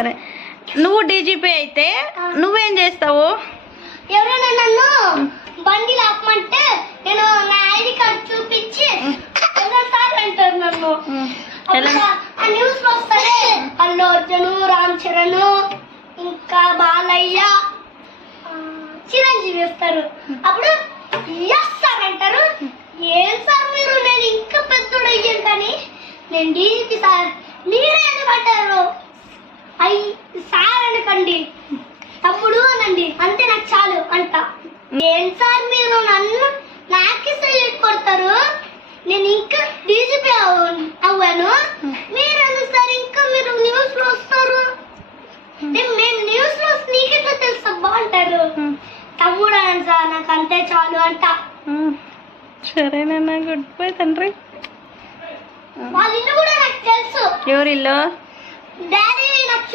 సరే, నువ్వు డీజీపీ అయితే నువ్వేం చేస్తావు? ఎవరైనా నన్ను బండి ఆపమంటే నేను నా ఐడి కార్డ్ చూపించి సార్ అంటారు నన్ను. ఆ న్యూస్ లో వస్తారే అల్లు అర్జున్, రామ్ చరణ్, ఇంకా బాలయ్య, చిరంజీవి వస్తారు. అప్పుడు ఎస్ సార్ అంటారు. ఏం సార్ మీరు, నేను ఇంకా పెద్దోడు అయ్యాను కానీ నేను డీజీపీ సార్. మీరే ఎందుకంటారు? సార్ అనకండి, తమ్ముడు అనండి, అంతే నాకు చాలు అంట. ఏం సార్ మీరు నన్ను నాకే సైలెంట్ కొడతారు, నేను ఇంకా డీజీపీ అవ్వాను, మీరు ఎందుకు సార్ ఇంకా మీరు న్యూస్ లో వస్తారు? మేము న్యూస్ లో నీకెట్లా తెలుసా బాగుంటారు. తమ్ముడు అని సార్, నాకు అంతే చాలు అంట. సరేనన్నా, గుడ్ బై తండ్రి. వాళ్ళ ఇల్లు కూడా నాకు తెలుసు. ఎవరిల్లు? డాడీ నాకు